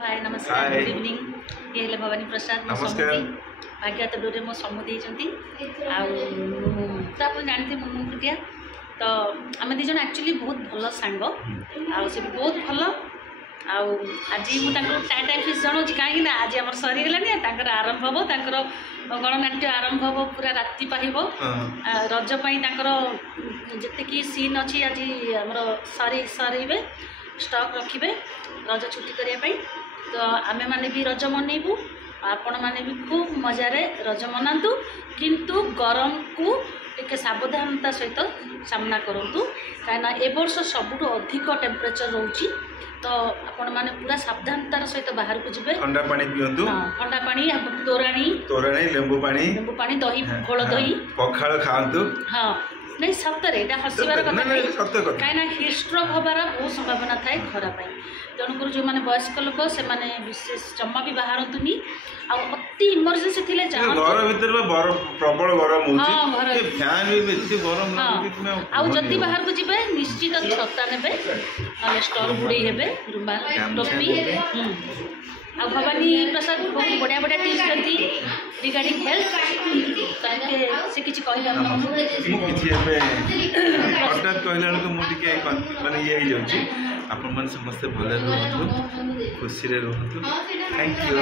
हाय नमस्कार good evening ये हेले भवानी प्रसाद नमस्कार भाग्यत डोरे मो समुदी आप जानते मुटिया तो आम दीज एक्चुअली बहुत भल सांग से भी बहुत भल आज मुझे टाइम टाइम फिस जनाऊँ कहीं आज आम सरीगला आरंभ हम गणनाट्य आरंभ हम पूरा राति पाइब रजपाई जी सीन अच्छी आज आम सरेबे स्टॉक रखिए रज छुट्टी करने तो आमे माने भी रज मनइबू आपण माने भी खूब मजारे रज मनातु किंतु गरम को टिके सावधानता सहित सामना करूँ कहीं ए वर्ष सबुठ अधिक टेम्परेचर रोची तो आपण माने पूरा सावधानतार सहित बाहर को जिबे ठंडा पानी पियंतु ठंडा पानी तोराणी लेंबू पानी दही घोल दही पखाल खांतु हाँ नहीं सतरे हसबार कथा नहीं कहीं हिट्स्ट्रोक हबार बहुत संभावना थाए खरा तेणुक जो मैंने वयस्क लोक से विशेष जमा भी बाहरतुनी अति इमरजेंसी थी घर भीतर प्रबल गरम जदि बाहर को जी निश्चित छता ने स्टल गुड़े हे रुमाल टोपी आ भवानी प्रसाद बहुत बढ़िया बढ़िया टिप्स दिखती रिगार्डिंग हेल्थ से किसी कह हठात कहला मुझे माने ये आपण मन समस्त भले रुहतु खुशी रे रुहतु थैंक यू।